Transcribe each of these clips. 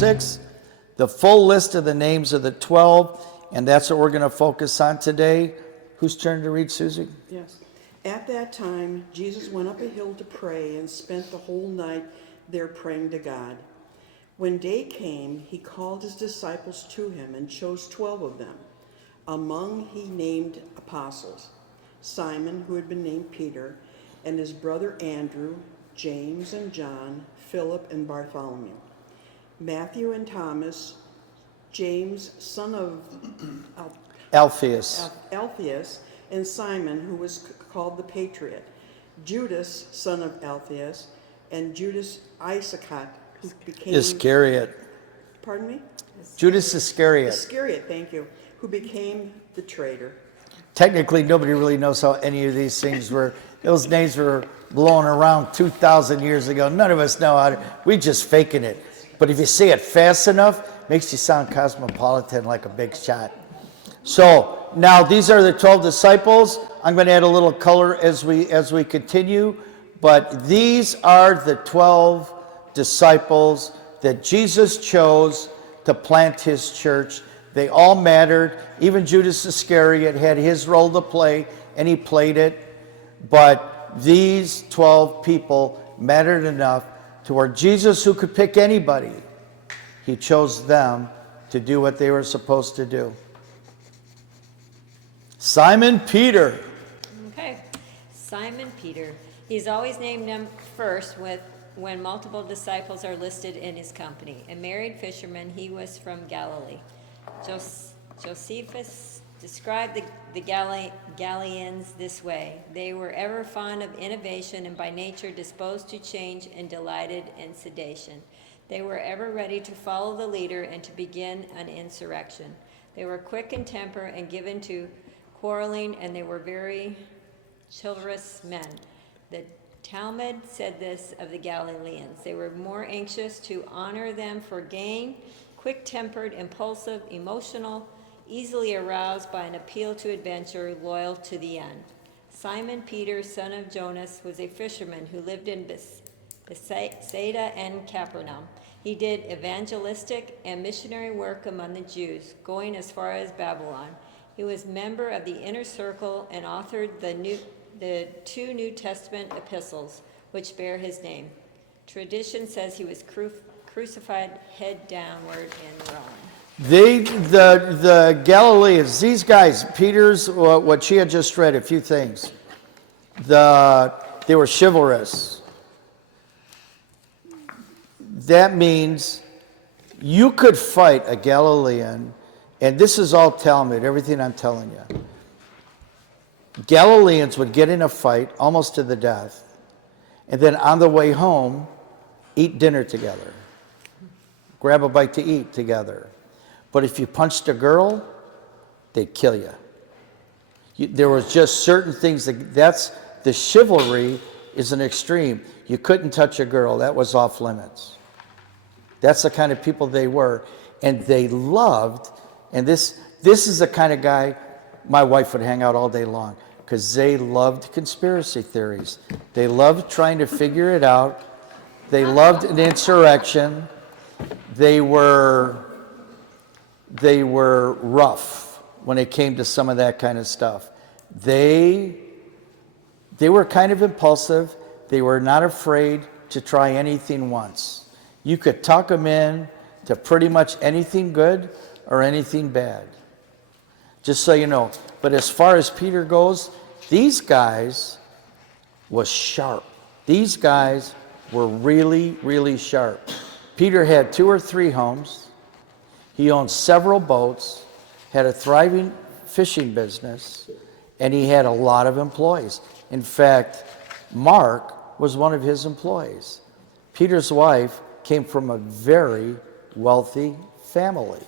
6, the full list of the names of the 12, and that's what we're going to focus on today. Whose turn to read, Susie? Yes. At that time, Jesus went up a hill to pray and spent the whole night there praying to God. When day came, he called his disciples to him and chose 12 of them. Among he named apostles, Simon, who had been named Peter, and his brother Andrew, James and John, Philip and Bartholomew, Matthew and Thomas, James, son of Alphaeus. and Simon, who was called the Patriot, Judas, son of Alphaeus, and Judas Iscariot, who became... Iscariot. Pardon me? Judas Iscariot. Iscariot, thank you, who became the traitor. Technically, nobody really knows how any of these things were. Those names were blown around 2,000 years ago. None of us know how to. We're just faking it. But if you say it fast enough, makes you sound cosmopolitan, like a big shot. So now these are the 12 disciples. I'm going to add a little color as we continue. But these are the 12 disciples that Jesus chose to plant his church. They all mattered. Even Judas Iscariot had his role to play, and he played it. But these 12 people mattered enough to where Jesus, who could pick anybody, he chose them to do what they were supposed to do. Simon Peter. Okay, Simon Peter. He's always named first when multiple disciples are listed in his company. A married fisherman, he was from Galilee. Josephus described the Galileans this way. They were ever fond of innovation and by nature disposed to change and delighted in sedation. They were ever ready to follow the leader and to begin an insurrection. They were quick in temper and given to quarreling, and they were very chivalrous men. The Talmud said this of the Galileans. They were more anxious to honor them for gain, quick-tempered, impulsive, emotional, easily aroused by an appeal to adventure, loyal to the end. Simon Peter, son of Jonas, was a fisherman who lived in Bethsaida and Capernaum. He did evangelistic and missionary work among the Jews, going as far as Babylon. He was member of the inner circle and authored the 2 New Testament epistles, which bear his name. Tradition says he was crucified head downward in Rome. The Galileans, these guys, Peter's, what she had just read, a few things. They were chivalrous. That means you could fight a Galilean, and this is all Talmud, everything I'm telling you. Galileans would get in a fight almost to the death, and then on the way home, eat dinner together. Grab a bite to eat together. But if you punched a girl, they'd kill you. There was just certain things that's the chivalry is an extreme. You couldn't touch a girl. That was off limits. That's the kind of people they were. And they loved, and this is the kind of guy my wife would hang out all day long, because they loved conspiracy theories. They loved trying to figure it out. They loved an insurrection. They were rough when it came to some of that kind of stuff. They were kind of impulsive. They were not afraid to try anything once. You could talk them in to pretty much anything good or anything bad. Just so you know. But as far as Peter goes, these guys was sharp. These guys were really, really sharp. Peter had 2 or 3 homes. He owned several boats, had a thriving fishing business, and he had a lot of employees. In fact, Mark was one of his employees. Peter's wife came from a very wealthy family.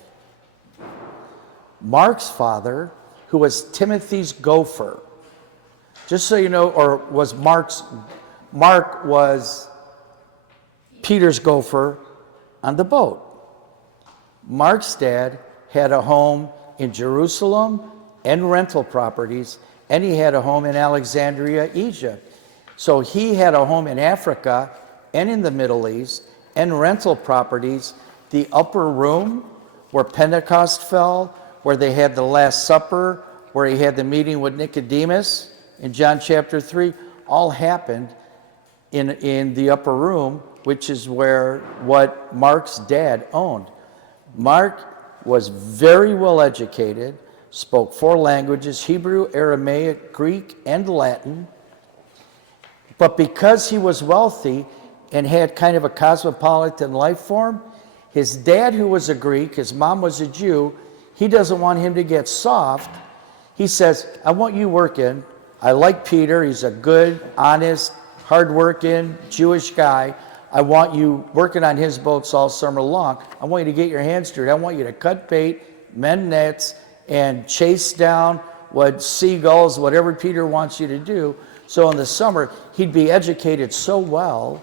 Mark's father, who was Timothy's gopher, just so you know, or was Mark was Peter's gopher on the boat. Mark's dad had a home in Jerusalem and rental properties, and he had a home in Alexandria, Egypt. So he had a home in Africa and in the Middle East and rental properties the upper room where Pentecost fell, where they had the Last Supper, where he had the meeting with Nicodemus in John chapter 3, all happened in the upper room, which is where what Mark's dad owned. Mark was very well educated, spoke 4 languages, Hebrew, Aramaic, Greek, and Latin. But because he was wealthy and had kind of a cosmopolitan life form, his dad, who was a Greek, his mom was a Jew, he doesn't want him to get soft. He says, I want you working. I like Peter. He's a good, honest, hardworking Jewish guy. I want you working on his boats all summer long. I want you to get your hands dirty. I want you to cut bait, mend nets, and chase down what seagulls, whatever Peter wants you to do. So in the summer, he'd be educated so well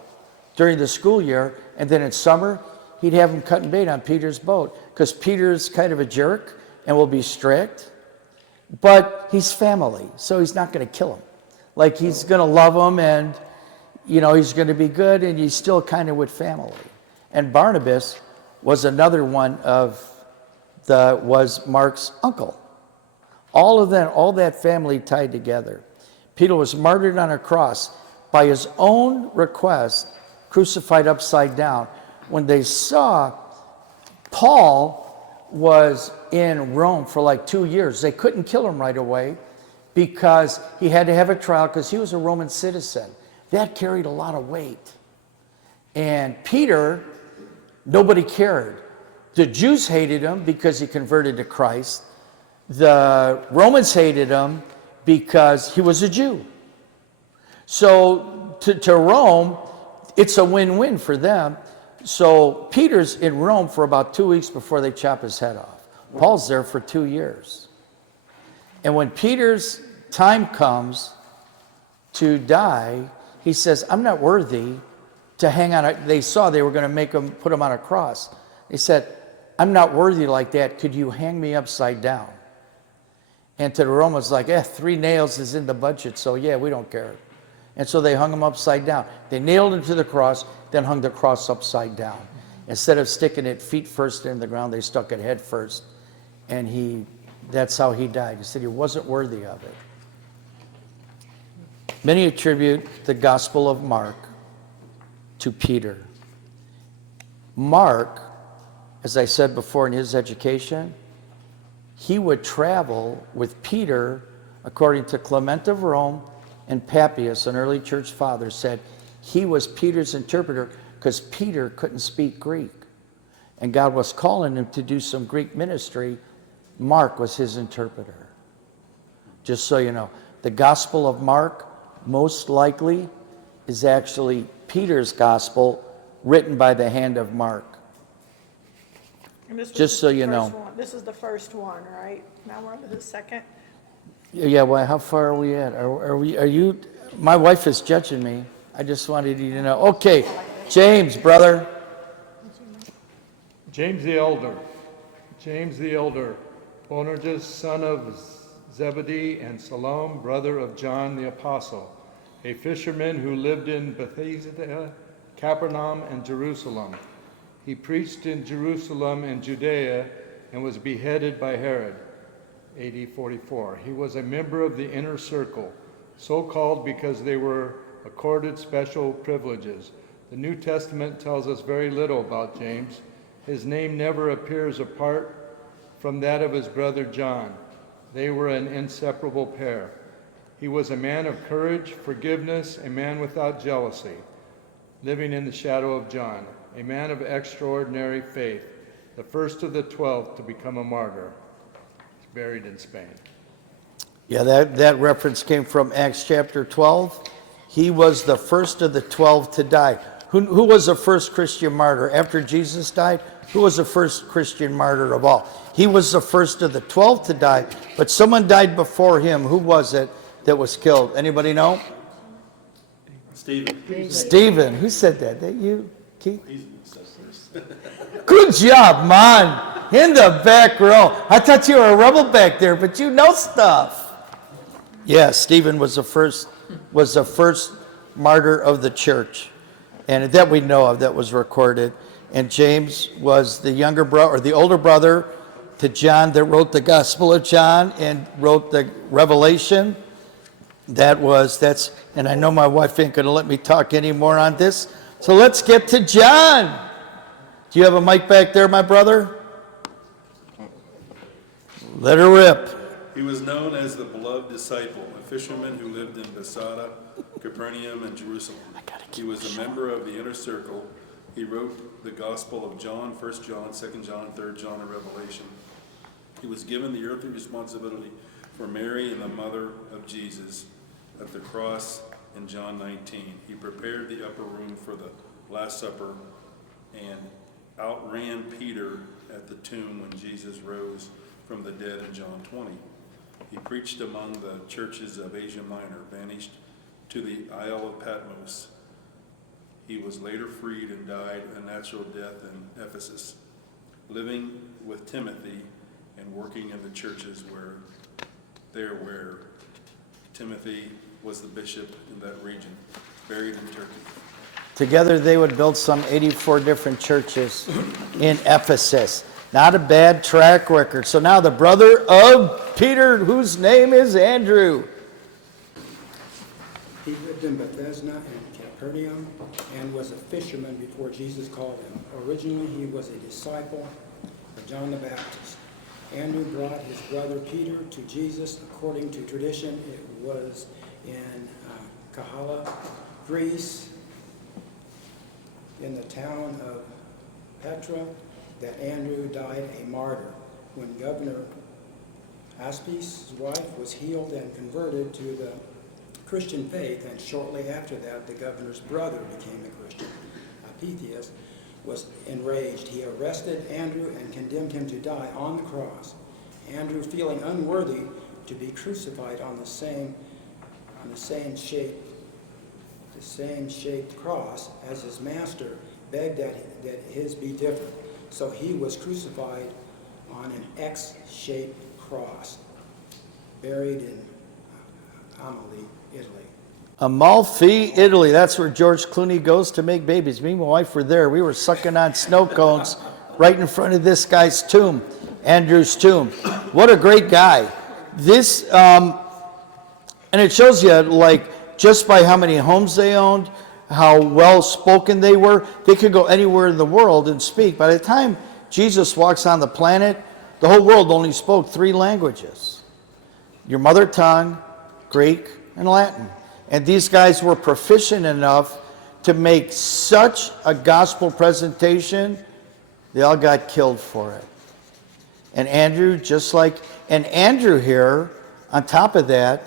during the school year, and then in summer, he'd have him cutting bait on Peter's boat, because Peter's kind of a jerk and will be strict, but he's family, so he's not going to kill him. Like, he's going to love him, and, you know, he's going to be good, and he's still kind of with family. And Barnabas was another one was Mark's uncle. All that family tied together. Peter was martyred on a cross by his own request, crucified upside down. When they saw Paul was in Rome for like 2 years, they couldn't kill him right away because he had to have a trial because he was a Roman citizen. That carried a lot of weight. And Peter, nobody cared. The Jews hated him because he converted to Christ. The Romans hated him because he was a Jew. So to Rome, it's a win-win for them. So Peter's in Rome for about 2 weeks before they chop his head off. Paul's there for 2 years. And when Peter's time comes to die, he says, I'm not worthy to hang on. They saw they were going to put him on a cross. They said, I'm not worthy like that. Could you hang me upside down? And to the Romans, like, 3 nails is in the budget, so yeah, we don't care. And so they hung him upside down. They nailed him to the cross, then hung the cross upside down. Instead of sticking it feet first in the ground, they stuck it head first. And that's how he died. He said he wasn't worthy of it. Many attribute the Gospel of Mark to Peter. Mark, as I said before in his education, he would travel with Peter, according to Clement of Rome, and Papias, an early church father, said he was Peter's interpreter because Peter couldn't speak Greek. And God was calling him to do some Greek ministry. Mark was his interpreter. Just so you know, the Gospel of Mark most likely is actually Peter's gospel written by the hand of Mark. Just so you know. This is the first one, right? Now we're on to the second. Yeah, well, how far are we at? Are you, my wife is judging me. I just wanted you to know. Okay, James, brother. James the elder, Boanerges, son of Zebedee, and Salome, brother of John the apostle, a fisherman who lived in Bethsaida, Capernaum, and Jerusalem. He preached in Jerusalem and Judea and was beheaded by Herod, AD 44. He was a member of the inner circle, so called because they were accorded special privileges. The New Testament tells us very little about James. His name never appears apart from that of his brother John. They were an inseparable pair. He was a man of courage, forgiveness, a man without jealousy, living in the shadow of John, a man of extraordinary faith, the first of the 12 to become a martyr. He's buried in Spain. Yeah, that reference came from Acts chapter 12. He was the first of the 12 to die. Who was the first Christian martyr? After Jesus died, who was the first Christian martyr of all? He was the first of the 12 to die, but someone died before him. Who was it that was killed? Anybody know? Stephen. Who said that? That you, Keith? Good job, man. In the back row. I thought you were a rebel back there, but you know stuff. Yeah, Stephen was the first martyr of the church, and that we know of, that was recorded. And James was the younger brother, or the older brother to John that wrote the Gospel of John and wrote the Revelation. And I know my wife ain't gonna let me talk anymore on this. So let's get to John. Do you have a mic back there, my brother? Let her rip. He was known as the beloved disciple, a fisherman who lived in Bethsaida, Capernaum, and Jerusalem. He was a member of the inner circle. He wrote the Gospel of John, 1 John, 2 John, 3 John, and Revelation. He was given the earthly responsibility for Mary and the mother of Jesus at the cross in John 19. He prepared the upper room for the Last Supper and outran Peter at the tomb when Jesus rose from the dead in John 20. He preached among the churches of Asia Minor, vanished to the Isle of Patmos. He was later freed and died a natural death in Ephesus, living with Timothy and working in the churches where Timothy was the bishop in that region, buried in Turkey. Together they would build some 84 different churches in Ephesus. Not a bad track record. So now the brother of Peter, whose name is Andrew. He lived in Bethesda and Capernaum and was a fisherman before Jesus called him. Originally, he was a disciple of John the Baptist. Andrew brought his brother Peter to Jesus. According to tradition, it was in Kahala, Greece, in the town of Petra, that Andrew died a martyr. When Governor Aspis' wife was healed and converted to the Christian faith, and shortly after that, the governor's brother became a Christian. Apicius was enraged. He arrested Andrew and condemned him to die on the cross. Andrew, feeling unworthy to be crucified on the same shaped cross as his master, begged that his be different. So he was crucified on an X-shaped cross, buried in Amalfi, Italy. Amalfi, Italy. That's where George Clooney goes to make babies. Me and my wife were there. We were sucking on snow cones right in front of this guy's tomb, Andrew's tomb. What a great guy. This, and it shows you, like, just by how many homes they owned, how well spoken they were. They could go anywhere in the world and speak. By the time Jesus walks on the planet, the whole world only spoke 3 languages: your mother tongue, Greek, and Latin. And these guys were proficient enough to make such a gospel presentation, they all got killed for it. And Andrew, and Andrew here, on top of that,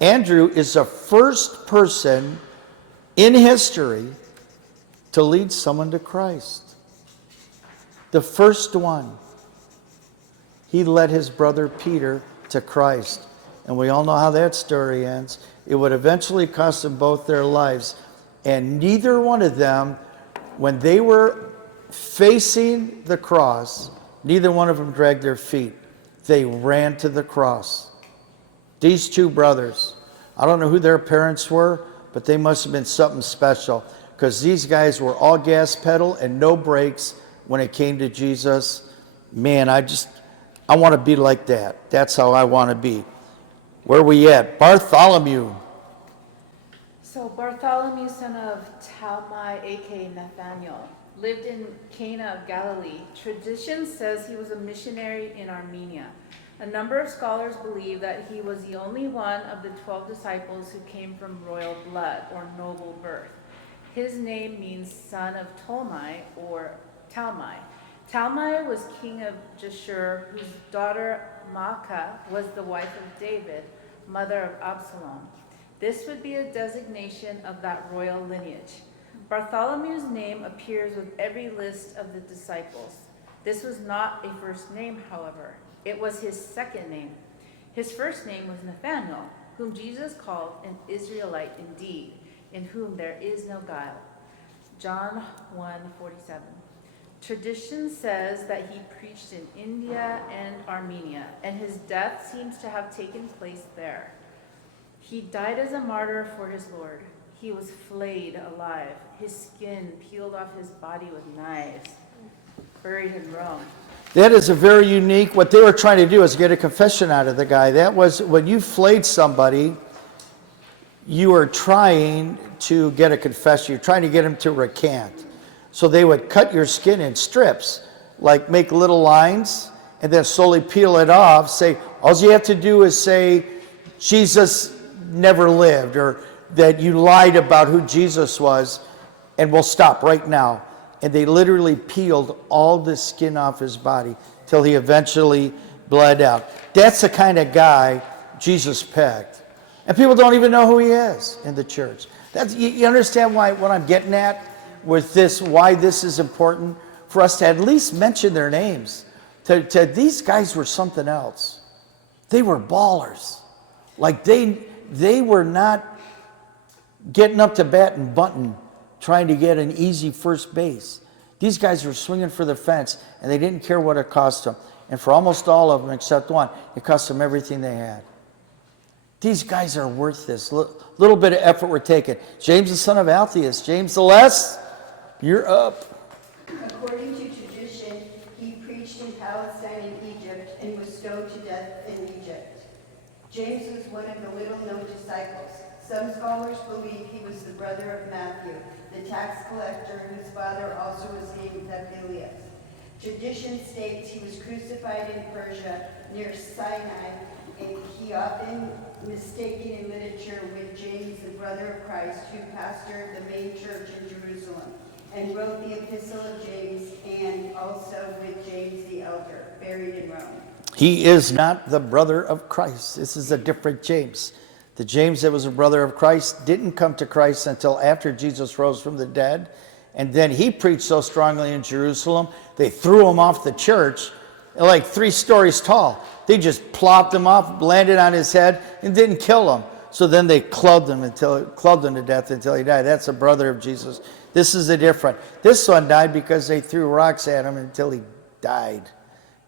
Andrew is the first person in history to lead someone to Christ. The first one. He led his brother Peter to Christ. And we all know how that story ends. It would eventually cost them both their lives. And neither one of them, when they were facing the cross, neither one of them dragged their feet. They ran to the cross. These 2 brothers, I don't know who their parents were, but they must have been something special, because these guys were all gas pedal and no brakes when it came to Jesus. Man, I want to be like that. That's how I want to be. Where are we at? Bartholomew. So Bartholomew, son of Talmai, aka Nathaniel, lived in Cana of Galilee. Tradition says he was a missionary in Armenia. A number of scholars believe that he was the only one of the 12 disciples who came from royal blood or noble birth. His name means son of Ptolemy or Talmai. Talmai was king of Geshur, whose daughter Maacah was the wife of David, mother of Absalom. This would be a designation of that royal lineage. Bartholomew's name appears with every list of the disciples. This was not a first name, however. It was his second name. His first name was Nathanael, whom Jesus called an Israelite indeed, in whom there is no guile. John 1:47. Tradition says that he preached in India and Armenia, and his death seems to have taken place there. He died as a martyr for his Lord. He was flayed alive, his skin peeled off his body with knives, buried in Rome. That is a very unique, what they were trying to do is get a confession out of the guy. That was, when you flayed somebody, you were trying to get a confession. You're trying to get him to recant. So they would cut your skin in strips, like make little lines, and then slowly peel it off, say, all you have to do is say, Jesus never lived, or that you lied about who Jesus was, and we'll stop right now. And they literally peeled all the skin off his body till he eventually bled out. That's the kind of guy Jesus picked. And people don't even know who he is in the church. You understand what I'm getting at with this, why this is important for us to at least mention their names. These guys were something else. They were ballers. Like they were not getting up to bat and bunting, trying to get an easy first base. These guys were swinging for the fence, and they didn't care what it cost them. And for almost all of them, except one, it cost them everything they had. These guys are worth this. Little bit of effort we're taking. James, the son of Alphaeus. James the Less, you're up. According to tradition, he preached in Palestine and Egypt and was stoned to death in Egypt. James was one of the little-known disciples. Some scholars believe he was the brother of Matthew, the tax collector whose father also was named Zebedius. Tradition states he was crucified in Persia near Sinai, and he often mistaken in literature with James, the brother of Christ, who pastored the main church in Jerusalem, and wrote the Epistle of James, and also with James the Elder, buried in Rome. He is not the brother of Christ. This is a different James. The James that was a brother of Christ didn't come to Christ until after Jesus rose from the dead. And then he preached so strongly in Jerusalem, they threw him off the church, like 3 stories tall. They just plopped him off, landed on his head, and didn't kill him. So then they clubbed him to death until he died. That's a brother of Jesus. This is a different. This one died because they threw rocks at him until he died.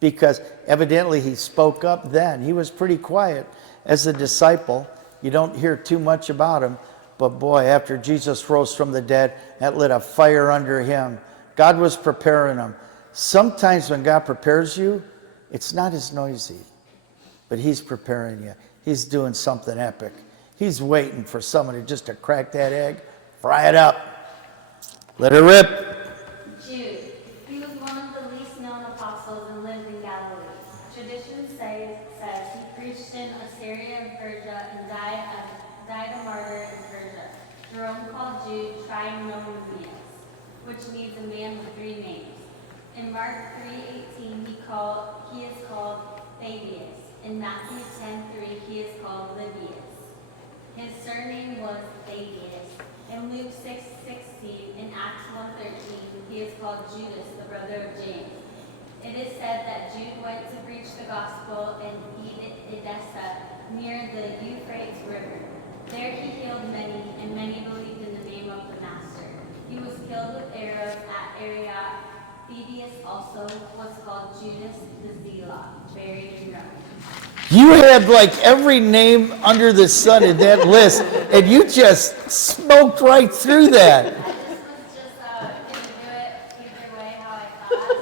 Because evidently he spoke up then. He was pretty quiet as a disciple. You don't hear too much about him. But boy, after Jesus rose from the dead, that lit a fire under him. God was preparing him. Sometimes when God prepares you, it's not as noisy, but he's preparing you. He's doing something epic. He's waiting for somebody just to crack that egg, fry it up, let it rip. Jude. He was one of the least known apostles and lived in Galilee. Tradition says he preached in Assyria and Persia and died a martyr in Persia. Jerome called Jude Trinomius, which means a man with 3 names. In Mark 3:18, he is called Thaddeus. In Matthew 10:3, he is called Livius. His surname was Thaddeus. In Luke 6:16, in Acts 1:13, he is called Judas, the brother of James. It is said that Jude went to preach the gospel in Edessa, near the Euphrates River. There he healed many, and many believed in the name of the Master. He was killed with arrows at Arioch. Thaddeus also was called Judas the Zealot, buried in Rome. You had like every name under the sun in that list, and you just smoked right through that. I just was going to do it either way how I thought,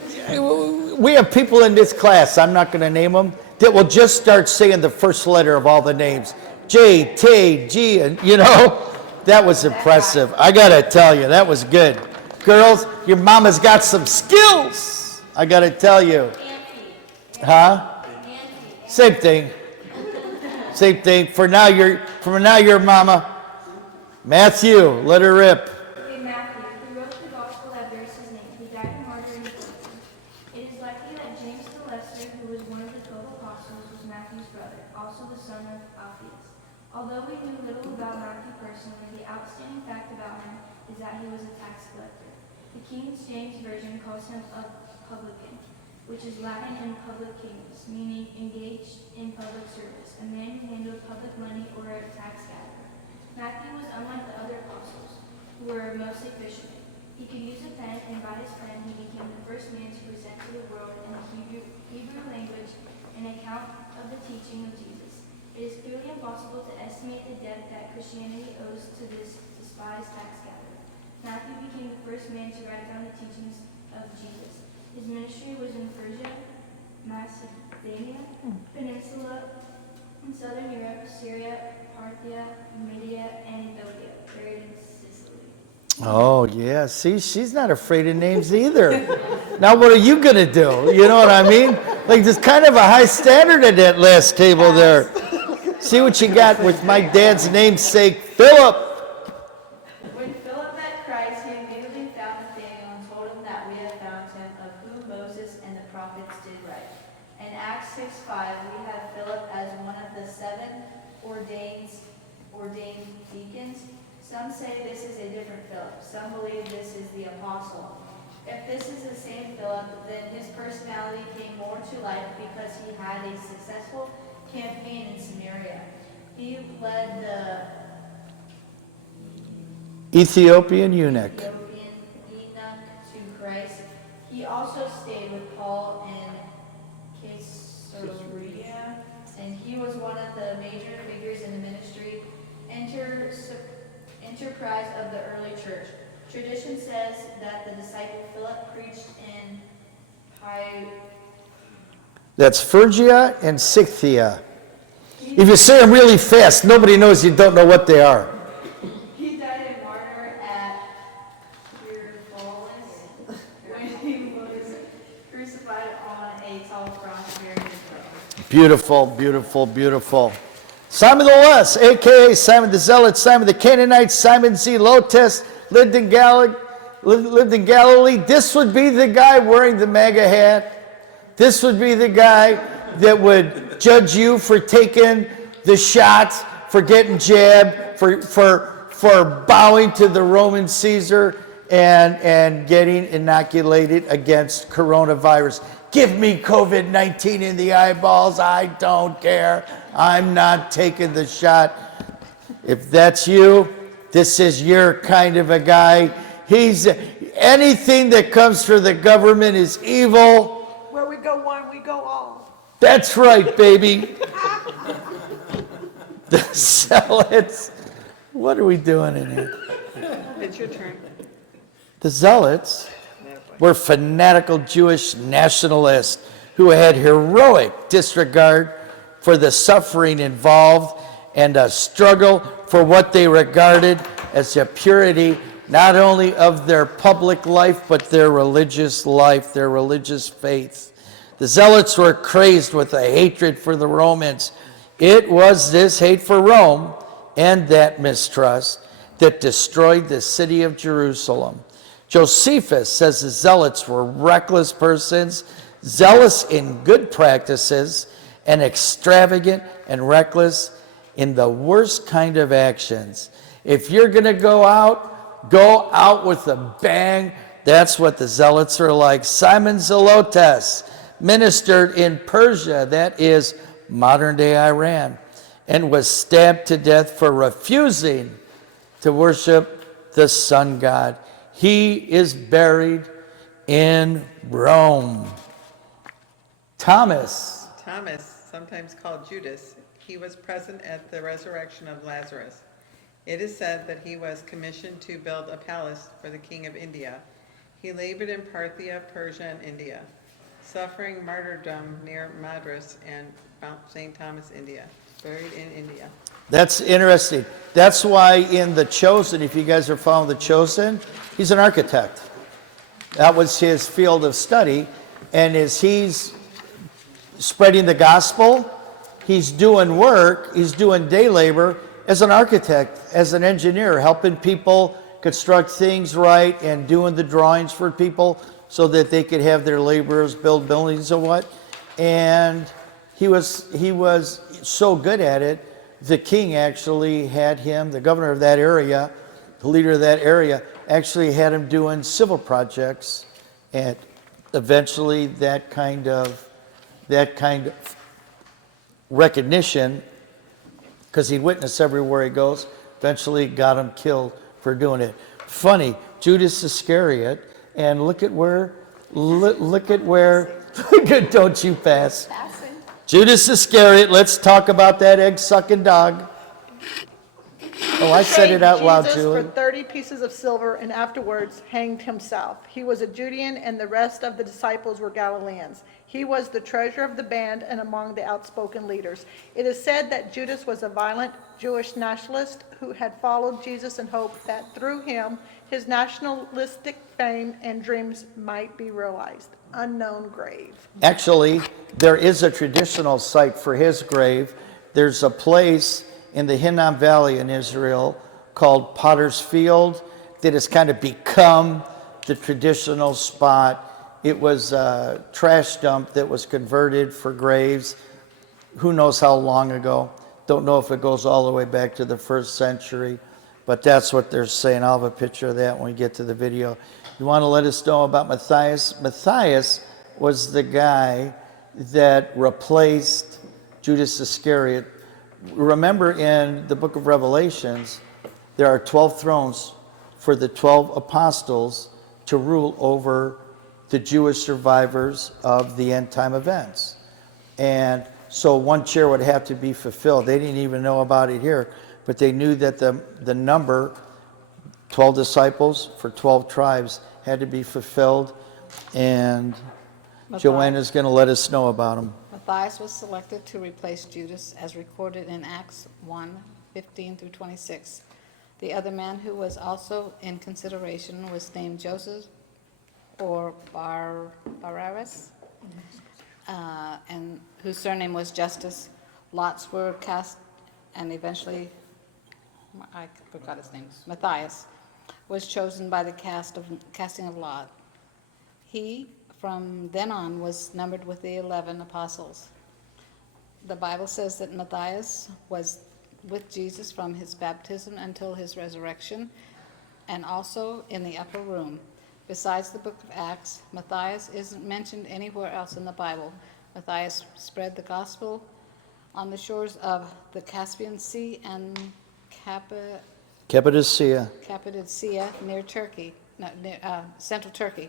so I'm confident. We have people in this class, I'm not going to name them, that will just start saying the first letter of all the names. J, T, G, and you know, that was impressive. I got to tell you, that was good. Girls, your mama's got some skills. I got to tell you. Huh? Same thing. Same thing. For now, your mama. Matthew, let her rip. Okay, Matthew, who wrote the gospel that bears his name, who died a martyr in prison. It is likely that James the Lesser, who was one of the 12 apostles, was Matthew's brother, also the son of Alphaeus. Although we knew little about Matthew personally, the outstanding fact about him is that he was a tax collector. The King James Version calls him a publican, which is Latin in publicanus, meaning engaged in public service, a man who handled public money or a tax gatherer. Matthew was unlike the other apostles, who were mostly fishermen. He could use a pen, and by his pen he became the first man to present to the world in the Hebrew language an account of the teaching of Jesus. It is clearly impossible to estimate estimate the debt that Christianity owes to this despised tax gatherer. Matthew became the first man to write down the teachings of Jesus. His ministry was in Persia, Macedonia, Peninsula, in southern Europe, Syria, Parthia, Media, and Ethiopia, buried in Sicily. Oh, yeah. See, she's not afraid of names either. Now, what are you going to do? You know what I mean? Like, there's kind of a high standard at that last table there. See what you got with my dad's namesake, Philip. When Philip met Christ, he immediately found Nathanael and told him that we have found him, of whom Moses and the prophets did write. In Acts 6:5, we have Philip as one of the 7 ordained deacons. Some say this is a different Philip. Some believe this is the apostle. If this is the same Philip, then his personality came more to light because he had a successful campaign in Samaria. He led the Ethiopian eunuch. Ethiopian eunuch to Christ. He also stayed with Paul in Caesarea, and he was one of the major figures in the ministry enterprise of the early church. Tradition says that the disciple Philip preached in That's Phrygia and Scythia. If you say them really fast, nobody knows you don't know what they are. He died a martyr at Hierapolis when he was crucified on a tall cross bearing his cross. Beautiful, beautiful, beautiful. Simon the Less, a.k.a. Simon the Zealot, Simon the Canaanite, Simon Zelotes, lived in Galilee. This would be the guy wearing the MAGA hat. This would be the guy that would judge you for taking the shot, for getting jabbed, for bowing to the Roman Caesar and getting inoculated against coronavirus. Give me COVID-19 in the eyeballs. I don't care. I'm not taking the shot. If that's you, this is your kind of a guy. Anything that comes from the government is evil. Where we go one, we go all. That's right, baby. The Zealots. What are we doing in here? It's your turn. The Zealots were fanatical Jewish nationalists who had heroic disregard for the suffering involved and a struggle for what they regarded as the purity not only of their public life but their religious life, their religious faith. The Zealots were crazed with a hatred for the Romans. It was this hate for Rome and that mistrust that destroyed the city of Jerusalem. Josephus says the Zealots were reckless persons, zealous in good practices, and extravagant and reckless in the worst kind of actions. If you're going to go out with a bang. That's what the Zealots are like. Simon Zelotes ministered in Persia, that is modern-day Iran, and was stabbed to death for refusing to worship the sun god. He is buried in Rome. Thomas, sometimes called Judas, he was present at the resurrection of Lazarus. It is said that he was commissioned to build a palace for the king of India. He labored in Parthia, Persia, and India, suffering martyrdom near Madras and Mount St. Thomas, India, buried in India. that's interesting. That's why in The Chosen, if you guys are following The Chosen, he's an architect. That was his field of study. And as he's spreading the gospel, he's doing work, he's doing day labor as an architect, as an engineer, helping people construct things right and doing the drawings for people so that they could have their laborers build buildings or what. And he was so good at it, the king actually had him, the governor of that area, the leader of that area, actually had him doing civil projects. And eventually that kind of recognition, because he witnessed everywhere he goes, eventually got him killed for doing it. Funny, Judas Iscariot, and look at where, don't you pass. Judas Iscariot, let's talk about that egg-sucking dog. Oh, I said it out loud, Jesus Julie. for 30 pieces of silver and afterwards hanged himself. He was a Judean and the rest of the disciples were Galileans. He was the treasurer of the band and among the outspoken leaders. It is said that Judas was a violent Jewish nationalist who had followed Jesus in hope that through him, his nationalistic fame and dreams might be realized. Unknown grave. Actually, there is a traditional site for his grave. There's a place in the Hinnom Valley in Israel called Potter's Field that has kind of become the traditional spot. It was a trash dump that was converted for graves. Who knows how long ago? Don't know if it goes all the way back to the 1st century, but that's what they're saying. I'll have a picture of that when we get to the video. You want to let us know about Matthias? Matthias was the guy that replaced Judas Iscariot. Remember in the book of Revelations, there are 12 thrones for the 12 apostles to rule over the Jewish survivors of the end time events. And so one chair would have to be fulfilled. They didn't even know about it here, but they knew that the number, 12 disciples for 12 tribes, had to be fulfilled. And Joanna's going to let us know about them. Matthias was selected to replace Judas as recorded in Acts 1:15-26. The other man who was also in consideration was named Joseph or Barabbas, and whose surname was Justus. Lots were cast, and eventually, I forgot his name, Matthias, was chosen by the casting of lot. He, from then on, was numbered with the 11 apostles. The Bible says that Matthias was with Jesus from his baptism until his resurrection, and also in the upper room. Besides the book of Acts, Matthias isn't mentioned anywhere else in the Bible. Matthias spread the gospel on the shores of the Caspian Sea and Cappadocia. Near Turkey, central Turkey.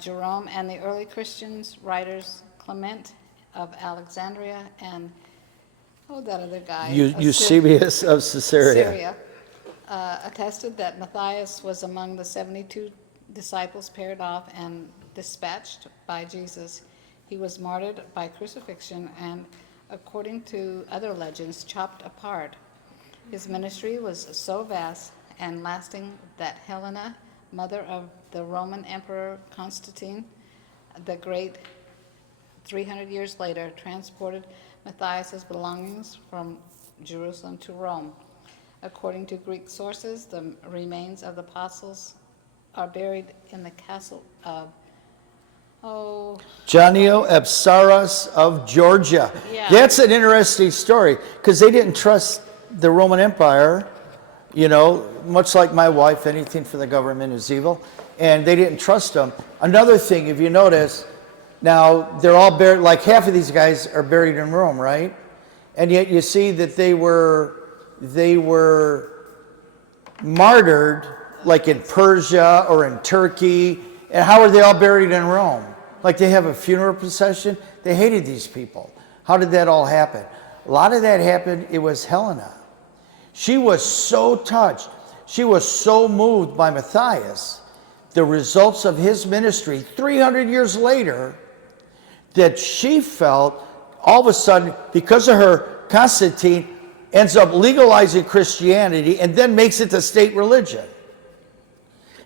Jerome and the early Christians writers Clement of Alexandria and that other guy Eusebius of Caesarea. Attested that Matthias was among the 72 disciples paired off and dispatched by Jesus. He was martyred by crucifixion and, according to other legends, chopped apart. His ministry was so vast and lasting that Helena, mother of the Roman Emperor Constantine the Great, 300 years later, transported Matthias' belongings from Jerusalem to Rome. According to Greek sources, the remains of the apostles are buried in the castle of Janio Epsaros of Georgia. Yeah. That's an interesting story because they didn't trust the Roman Empire. You know, much like my wife, anything for the government is evil. And they didn't trust them. Another thing, if you notice, now they're all buried, like half of these guys are buried in Rome, right? And yet you see that they were martyred like in Persia or in Turkey. And how are they all buried in Rome? Like they have a funeral procession? They hated these people. How did that all happen? A lot of that happened, it was Helena. She was so touched. She was so moved by Matthias, the results of his ministry 300 years later, that she felt all of a sudden, because of her, Constantine ends up legalizing Christianity and then makes it the state religion.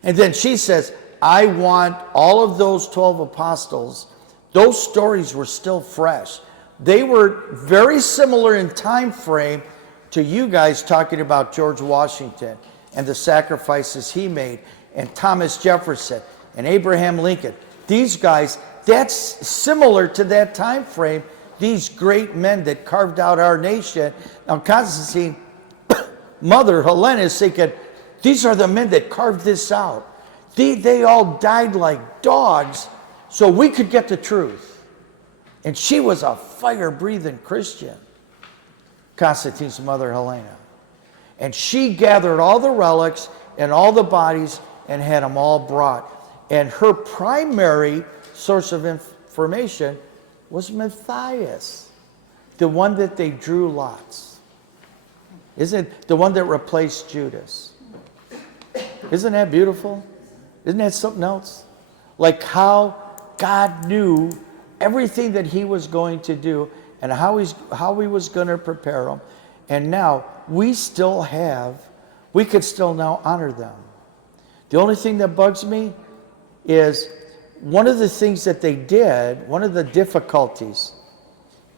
And then she says, I want all of those 12 apostles. Those stories were still fresh. They were very similar in time frame to you guys talking about George Washington and the sacrifices he made, and Thomas Jefferson and Abraham Lincoln. These guys, that's similar to that time frame. These great men that carved out our nation. Now Constantine, mother Helena is thinking, these are the men that carved this out. They all died like dogs so we could get the truth. And she was a fire-breathing Christian, Constantine's mother Helena. And she gathered all the relics and all the bodies and had them all brought. And her primary source of information was Matthias, the one that they drew lots. Isn't it the one that replaced Judas? Isn't that beautiful? Isn't that something else? Like how God knew everything that he was going to do and how he was going to prepare them. And now we could still now honor them. The only thing that bugs me is one of the things that they did, one of the difficulties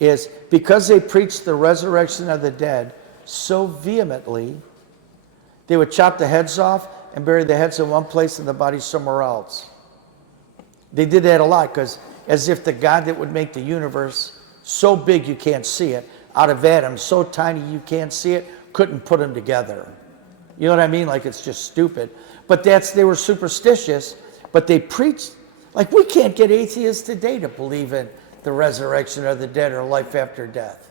is because they preached the resurrection of the dead so vehemently, they would chop the heads off and bury the heads in one place and the body somewhere else. They did that a lot because as if the God that would make the universe so big you can't see it, out of atoms so tiny you can't see it, couldn't put them together. You know what I mean? Like it's just stupid. But they were superstitious, but they preached, like we can't get atheists today to believe in the resurrection of the dead or life after death.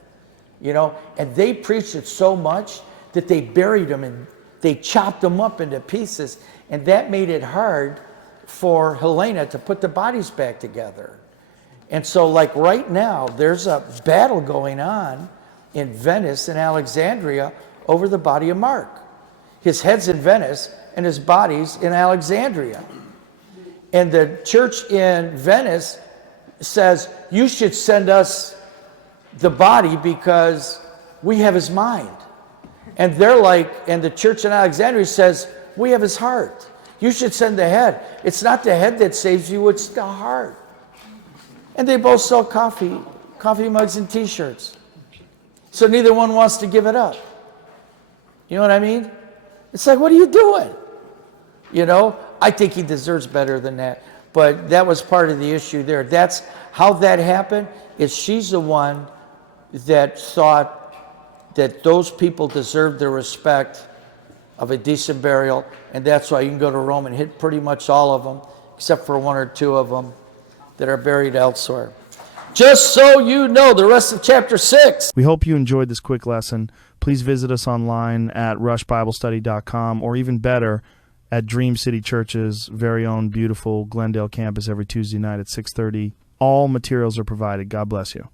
You know, and they preached it so much that they buried them and they chopped them up into pieces, and that made it hard for Helena to put the bodies back together. And so like right now, there's a battle going on in Venice and Alexandria over the body of Mark. His head's in Venice and his body's in Alexandria. And the church in Venice says, you should send us the body because we have his mind. And they're like, and the church in Alexandria says, we have his heart. You should send the head. It's not the head that saves you, it's the heart. And they both sell coffee mugs and t-shirts. So neither one wants to give it up. You know what I mean? It's like, what are you doing? You know, I think he deserves better than that. But that was part of the issue there. That's how that happened, is she's the one that thought that those people deserved the respect of a decent burial, and that's why you can go to Rome and hit pretty much all of them, except for one or two of them that are buried elsewhere. Just so you know, the rest of chapter 6. We hope you enjoyed this quick lesson. Please visit us online at rushbiblestudy.com, or even better, at Dream City Church's very own beautiful Glendale campus every Tuesday night at 6:30. All materials are provided. God bless you.